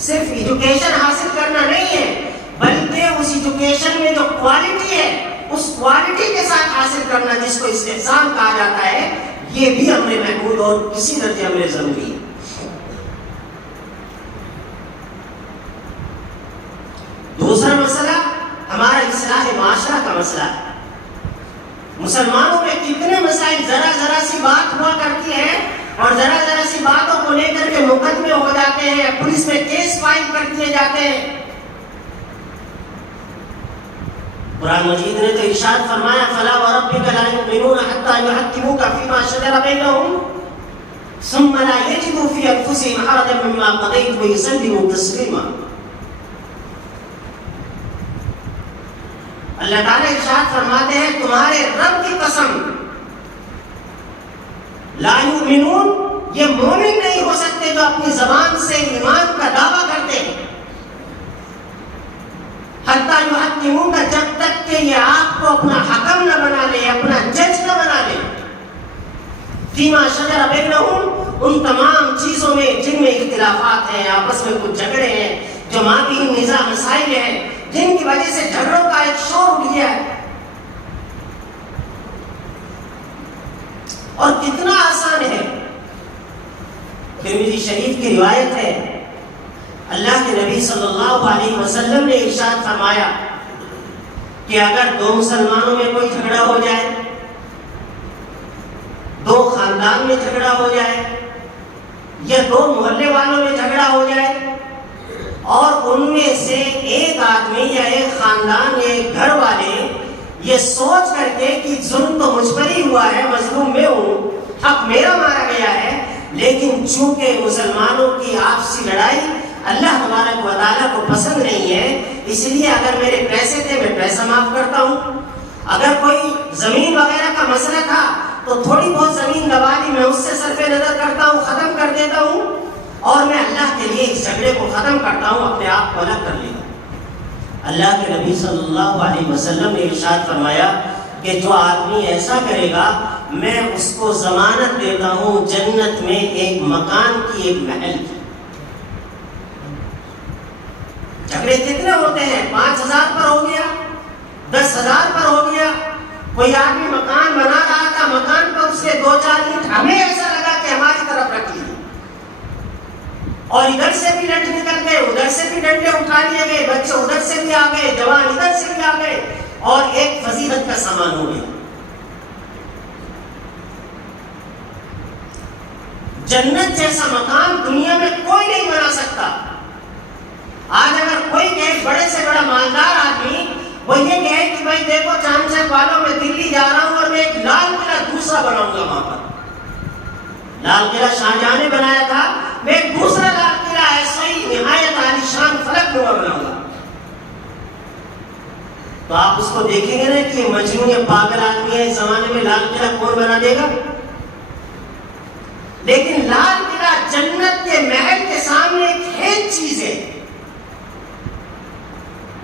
صرف ایجوکیشن حاصل کرنا نہیں ہے، بلکہ اس ایجوکیشن میں جو کوالٹی ہے اس کوالٹی کے ساتھ حاصل کرنا جس کو استحسان کہا جاتا ہے، یہ بھی امر محمود اور کسی درجے امر ضروری ہے۔ دوسرا مسئلہ ہمارا اصلاح معاشرہ کا مسئلہ ہے۔ مسلمانوں میں کتنے مسائل ذرا ذرا سی بات ہوا کرتی ہے اور ذرا ذرا سی باتوں کو لے کر کے مقدمے ہو جاتے ہیں، پولیس میں کیس فائل کر دیے جاتے ہیں۔ قرآن مجید نے تو ارشاد فرمایا فَلَا وَرَبِّكَ لَا يُؤْمِنُونَ حَتَّى يُحَكِّمُوكَ فِيمَا شَجَرَ بَيْنَهُمْ ثُمَّ لَا يَجِدُوا فِي أَنفُسِهِمْ حَرَجًا مِّمَّا قَضَيْتَ وَيُسَلِّمُوا تَسْلِيمًا۔ اللہ تعالیٰ ارشاد فرماتے ہیں تمہارے رب کی قسم، لا یؤمنون، یہ مومن نہیں ہو سکتے جو اپنی زبان سے ایمان کا دعویٰ کرتے ہیں، حتیٰ یحکموک، جب تک کہ یہ آپ کو اپنا حکم نہ بنا لے، اپنا جج نہ بنا لے، فیما شجر بینہم، ان تمام چیزوں میں جن میں اختلافات ہیں، آپس میں کچھ جھگڑے ہیں، جو مابین نزاع مسائل ہیں، جن کی وجہ سے جھگڑوں کا ایک شور اٹھ گیا ہے۔ اور کتنا آسان ہے، ترمذی شریف کی روایت ہے، اللہ کے نبی صلی اللہ علیہ وسلم نے ارشاد فرمایا کہ اگر دو مسلمانوں میں کوئی جھگڑا ہو جائے، دو خاندان میں جھگڑا ہو جائے، یا دو محلے والوں میں جھگڑا ہو جائے، اور ان میں سے ایک آدمی یا ایک خاندان یا ایک گھر والے یہ سوچ کر کے کہ ظلم تو مجھ پر ہی ہوا ہے، مظلوم میں ہوں، حق میرا مارا گیا ہے، لیکن چونکہ مسلمانوں کی آپسی لڑائی اللہ تبارک و تعالیٰ کو پسند نہیں ہے، اس لیے اگر میرے پیسے تھے میں پیسہ معاف کرتا ہوں، اگر کوئی زمین وغیرہ کا مسئلہ تھا تو تھوڑی بہت زمین لوالی میں اس سے صرف نظر کرتا ہوں، ختم کر دیتا ہوں، اور میں اللہ کے لیے اس جھگڑے کو ختم کرتا ہوں، اپنے آپ کو الگ کر لیتا ہوں۔ اللہ کے نبی صلی اللہ علیہ وسلم نے ارشاد فرمایا کہ جو آدمی ایسا کرے گا میں اس کو ضمانت دیتا ہوں جنت میں ایک مکان کی، ایک محل کی۔ جھگڑے کتنے ہوتے ہیں؟ 5,000 پر ہو گیا، 10,000 پر ہو گیا، کوئی آدمی مکان بنا رہا تھا، مکان پر اس نے 2-4 اینٹ، ہمیں ایسا لگا کہ ہماری طرف رکھ لی، اور ادھر سے بھی لٹ نکل گئے، ادھر سے بھی ڈنڈے اٹھا لیے گئے، بچے ادھر سے بھی آ گئے، جوان ادھر سے بھی آ گئے، اور ایک فضیلت کا سامان ہو گیا۔ جنت جیسا مکان دنیا میں کوئی نہیں بنا سکتا۔ آج اگر کوئی کہے، بڑے سے بڑا مالدار آدمی وہ یہ کہے کہ بھائی دیکھو چاند چک والوں میں دلی جا رہا ہوں اور میں ایک لال قلعہ دوسرا بناؤں گا، وہاں پر لال قلعہ شاہجہاں نے بنایا تھا، میں ایک دوسرا لال قلعہ ایسا ہی نہایت عالیشان فلک نما بناؤں گا، تو آپ اس کو دیکھیں گے نا کہ یہ مجنون یا پاگل آدمی ہے، اس زمانے میں لال قلعہ کون بنا دے گا؟ لیکن لال قلعہ جنت کے محل کے سامنے ایک ہیج چیز ہے۔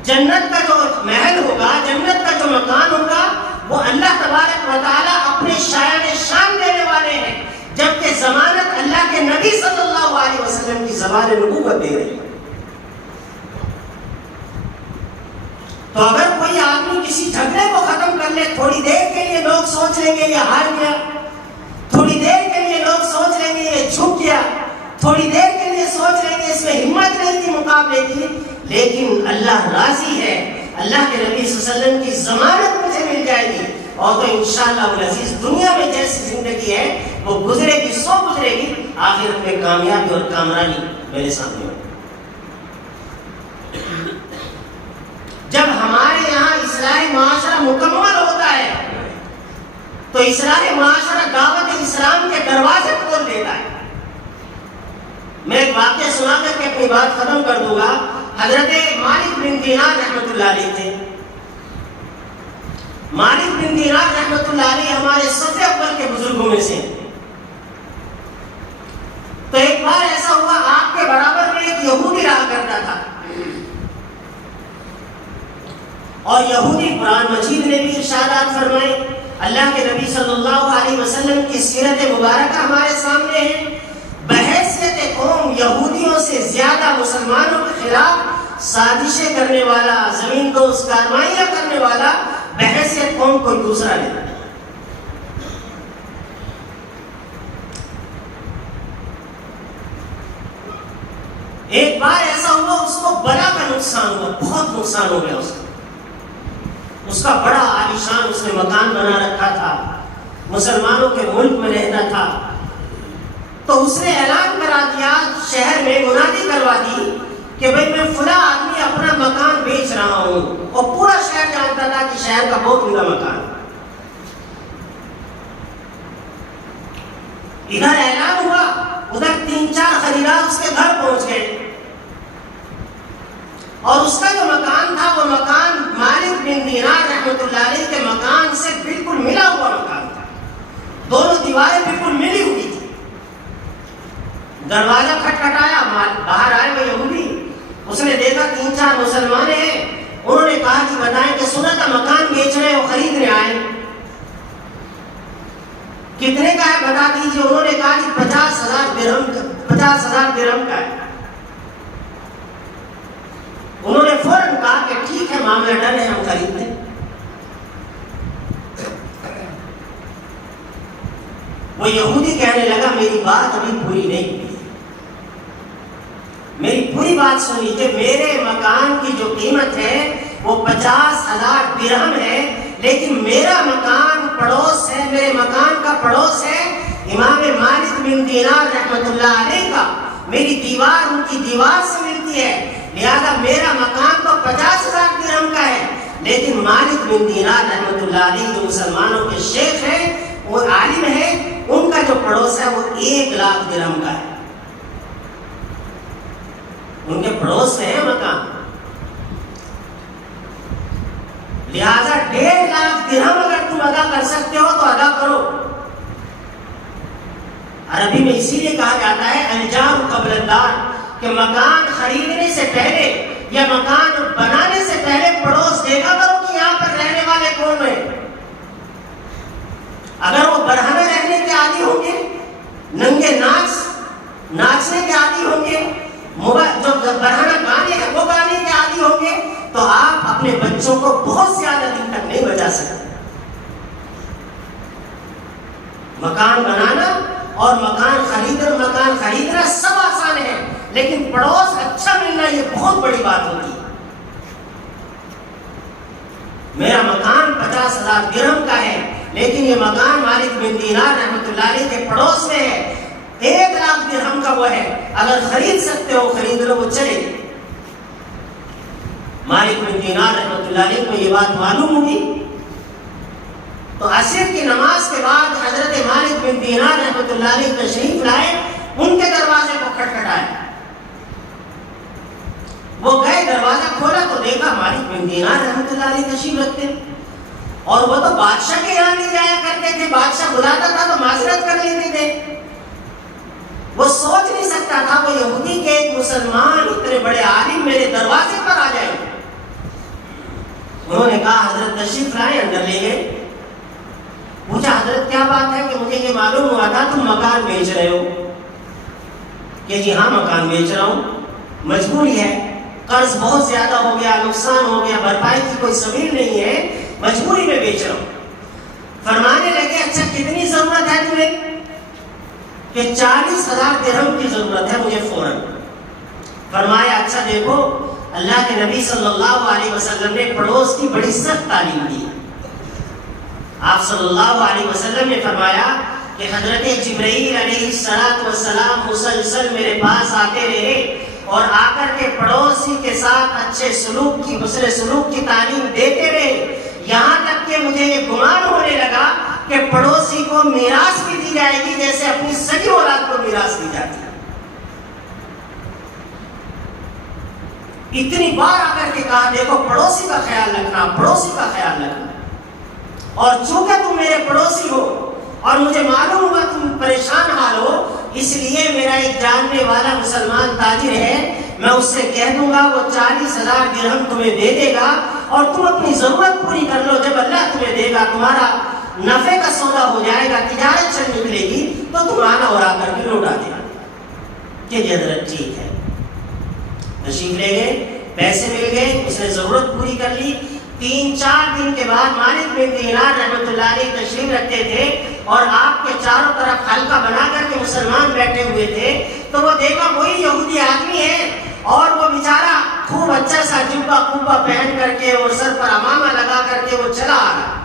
جنت کا جو محل ہوگا، جنت کا جو مکان ہوگا، وہ اللہ تبارک و تعالیٰ اپنے شایان شان دینے والے ہیں، جبکہ ضمانت اللہ کے نبی صلی اللہ علیہ وسلم کی زبان نبوت دے رہی ہے۔ تو اگر کوئی آدمی کسی جھگڑے کو ختم کر لے، تھوڑی دیر کے لیے لوگ سوچ لیں گے یہ ہار گیا، تھوڑی دیر کے لیے لوگ سوچ لیں گے یہ جھک گیا، تھوڑی دیر کے لیے سوچ لیں گے اس میں ہمت نہیں تھی مقابلے کی، لیکن اللہ راضی ہے، اللہ کے نبی صلی اللہ علیہ وسلم کی ضمانت مجھے مل جائے گی، اور تو انشاءاللہ العزیز دنیا میں جیسی زندگی ہے وہ گزرے گی، سو گزرے گی، آخرت میں کامیابی اور کامرانی میرے سامنے ہوگی۔ جب ہمارے یہاں اصلاح معاشرہ مکمل ہوتا ہے تو اصلاح معاشرہ دعوت اسلام کے دروازے کھول دیتا ہے۔ میں ایک واقعہ سنا کر کے اپنی بات ختم کر دوں گا۔ حضرت مالک بن دینار رحمۃ اللہ علیہ تھے۔ مالک بن دینار رحمۃ اللہ علیہ ہمارے صف اول کے بزرگوں میں سے۔ تو ایک بار ایسا ہوا، آپ کے برابر میں ایک یہودی رہا کرتا تھا، اور یہودی قرآن مجید نے بھی ارشادات فرمائے، اللہ کے نبی صلی اللہ علیہ وسلم کی سیرت مبارکہ ہمارے سامنے ہے۔ بحیثیت قوم یہودیوں سے زیادہ مسلمانوں کے خلاف سازشیں کرنے والا، زمین دوز کارروائیاں کرنے والا بحیثیت قوم کوئی دوسرا نہیں۔ ایک بار ایسا ہوا، اس کو بلا کا نقصان ہوا، بہت نقصان ہو گیا اس کا بڑا عالیشان اس نے مکان بنا رکھا تھا، مسلمانوں کے ملک میں رہتا تھا. تو اس نے اعلان کرا دیا، شہر میں منادی کروا دی کہ بھئی میں فلاں آدمی اپنا مکان بیچ رہا ہوں، اور پورا شہر جانتا تھا کہ شہر کا بہت عمدہ مکان. ادھر اعلان ہوا، ادھر 3-4 خریدار اس کے گھر پہنچ گئے، اور اس کا جو مکان تھا وہ مکان مالک بن دینار رحمۃ اللہ علیہ کے مکان سے بالکل ملا ہوا مکان تھا، دونوں دیواریں بالکل ملی ہوئی تھی. دروازہ کھٹکھٹایا، باہر آئے وہ یہودی، اس نے دیکھا 3-4 مسلمان ہیں. انہوں نے کہا کہ بتائیں کہ سنا تھا مکان بیچ رہے اور خریدنے آئے، کتنے کا ہے بتا دیجیے. انہوں نے کہا کہ 50,000 درہم کا ہے. انہوں نے فوراً کہا کہ ٹھیک ہے، معاملہ ڈن ہے، ہم خرید لیں. وہ یہودی کہنے لگا میری بات ابھی پوری نہیں ہوئی، میری پوری بات سن لیجیے. میرے مکان کی جو قیمت ہے وہ 50,000 درہم ہے، لیکن میرا مکان پڑوس ہے، میرے مکان کا پڑوس ہے امام مالک بن دینار رحمۃ اللہ علیہ کا. میری دیوار ان کی دیوار سے ملتی ہے، لہذا میرا مکان تو 50,000 درہم کا ہے، لیکن مالک بن دینار رحمۃ اللہ علیہ جو مسلمانوں کے شیخ ہیں، وہ عالم ہے، ان کا جو پڑوس ہے وہ 1,00,000 درہم کا ہے. ان کے پڑوس میں ہے مکان، لہذا 1,50,000 درہم اگر تم ادا کر سکتے ہو تو ادا کرو. عربی میں اسی لیے کہا جاتا ہے الجار قبل الدار، کہ مکان خریدنے سے پہلے یا مکان بنانے سے پہلے پڑوس دیکھا کرو کہ یہاں پر رہنے والے کون ہیں. اگر وہ برہنہ رہنے کے عادی ہوں گے، ننگے ناچنے کے عادی ہوں گے، جو برہنہ گانے ہیں وہ گانے کے عادی ہوں گے، تو آپ اپنے بچوں کو بہت زیادہ دن تک نہیں بچا سکتے. مکان بنانا اور مکان خریدنا سب آسان ہے، لیکن پڑوس اچھا ملنا یہ بہت بڑی بات ہوتی ہے. میرا مکان 50,000 درہم کا ہے، لیکن یہ مکان مالک بن دینار رحمۃ اللہ علیہ کے پڑوس میں ہے، 1,00,000 درہم کا وہ ہے، اگر خرید سکتے ہو خرید لو، وہ چلے. مالک بن دینار رحمۃ اللہ علیہ کو یہ بات معلوم ہوئی، تو عصر کی نماز کے بعد حضرت مالک بن دینار رحمۃ اللہ علیہ تشریف لائے، ان کے دروازے کو کھٹکھٹایا. وہ گئے، دروازہ کھولا تو دیکھا مالک بن دینار رحمۃ اللہ علیہ تشریف رکھتے، اور وہ تو بادشاہ کے یہاں نہیں جایا کرتے تھے، بادشاہ بلاتا تھا تو معذرت کر لیتے تھے. وہ سوچ نہیں سکتا تھا وہ یہودی کے ایک مسلمان اتنے بڑے عالم میرے دروازے پر آ جائیں. انہوں نے کہا حضرت تشریف لائے، اندر لے گئے. پوچھا حضرت کیا بات ہے؟ کہ مجھے یہ معلوم ہوا تھا تم مکان بیچ رہے ہو. کہ جی ہاں مکان بیچ رہا ہوں، مجبوری ہے، قرض بہت زیادہ ہو گیا، نقصان ہو گیا، بھرپائی کی کوئی سبیل نہیں ہے، مجبوری میں بیچ رہا ہوں. فرمانے لگے اچھا کتنی ضرورت ہے تمہیں؟ کہ 40,000 درہم کی ضرورت ہے مجھے فوراً. فرمایا اچھا دیکھو، اللہ کے نبی صلی اللہ علیہ وسلم نے پڑوس کی بڑی سخت تعلیم دی. آپ صلی اللہ علیہ وسلم نے فرمایا کہ حضرت جبرائیل علیہ السلام مسلسل میرے پاس آتے رہے اور آ کر کے پڑوسی کے ساتھ اچھے سلوک کی، حسن سلوک کی تعلیم دیتے رہے، یہاں تک کہ مجھے یہ گمان ہونے لگا کہ پڑوسی کو میراث بھی دی جائے گی جیسے اپنی سگی اولاد کو میراث دی جاتی ہے. اتنی بار آ کر کے کہا دیکھو پڑوسی کا خیال رکھنا، پڑوسی کا خیال رکھنا. اور چونکہ تم میرے پڑوسی ہو اور مجھے معلوم ہوا تم پریشان حال ہو، اس لیے میرا ایک جاننے والا مسلمان تاجر ہے، میں اس سے کہہ دوں گا وہ 40,000 درہم تمہیں دے دے گا اور تم اپنی ضرورت پوری کر لو. جب اللہ تمہیں دے گا، تمہارا نفع کا سودا ہو جائے گا، تجارت چل نکلے گی، تو تم آنا اور آ کر کے لوٹا دینا. کہ جی حضرت ٹھیک ہے. تشریف لے گئے، پیسے مل گئے، اس نے ضرورت پوری کر لی. 3-4 دن کے بعد مالک بن دینار رحمۃ اللہ علیہ تشریف رکھتے تھے اور آپ کے چاروں طرف حلقہ بنا کر کے مسلمان بیٹھے ہوئے تھے. تو وہ دیکھا وہی یہودی آدمی ہے اور وہ بیچارہ خوب اچھا سا جبہ کوبہ پہن کر کے اور سر پر امامہ لگا کر کے وہ چلا آ رہا.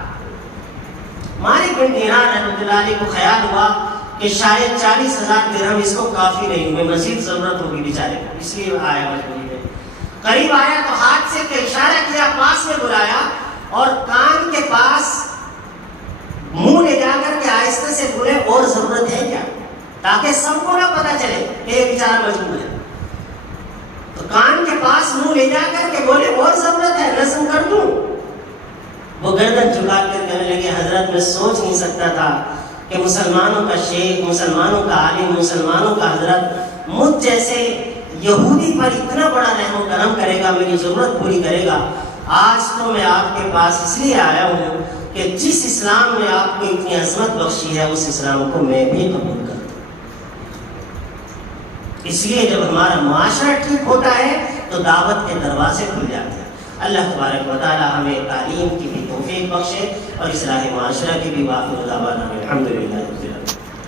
مالک بن دینار رحمۃ اللہ علیہ کو خیال ہوا کہ شاید 40,000 درہم اس کو کافی نہیں ہوئے, مزید ضرورت ہوگی بیچارے کو, اس لیے آیا مجبوری میں. قریب آیا تو ہاتھ سے اشارہ کیا, پاس میں بلایا اور کان کے پاس منہ لے جا کر کے آہستہ سے بولے اور ضرورت ہے کیا, تاکہ سب کو نہ پتا چلے کہ یہ بیچارہ مجبور ہے. تو کان کے پاس منہ لے جا کر کے بولے اور ضرورت ہے, نظم کر دوں. وہ گردن جھکا کر کہنے لگے حضرت میں سوچ نہیں سکتا تھا کہ مسلمانوں کا شیخ, مسلمانوں کا عالم, مسلمانوں کا حضرت مجھ جیسے یہودی پر اتنا بڑا رحم و کرم کرے گا, میری ضرورت پوری کرے گا. آج تو میں آپ کے پاس اس لیے آیا ہوں کہ جس اسلام نے آپ کو اتنی عظمت بخشی ہے اس اسلام کو میں بھی قبول کرتا ہوں. اس لیے جب ہمارا معاشرہ ٹھیک ہوتا ہے تو دعوت کے دروازے کھل جاتے ہیں. اللہ تبارک و تعالی ہمیں تعلیم کی بھی توفیق بخشے اور اصلاح معاشرہ کی بھی. واخر دعوانا الحمدللہ.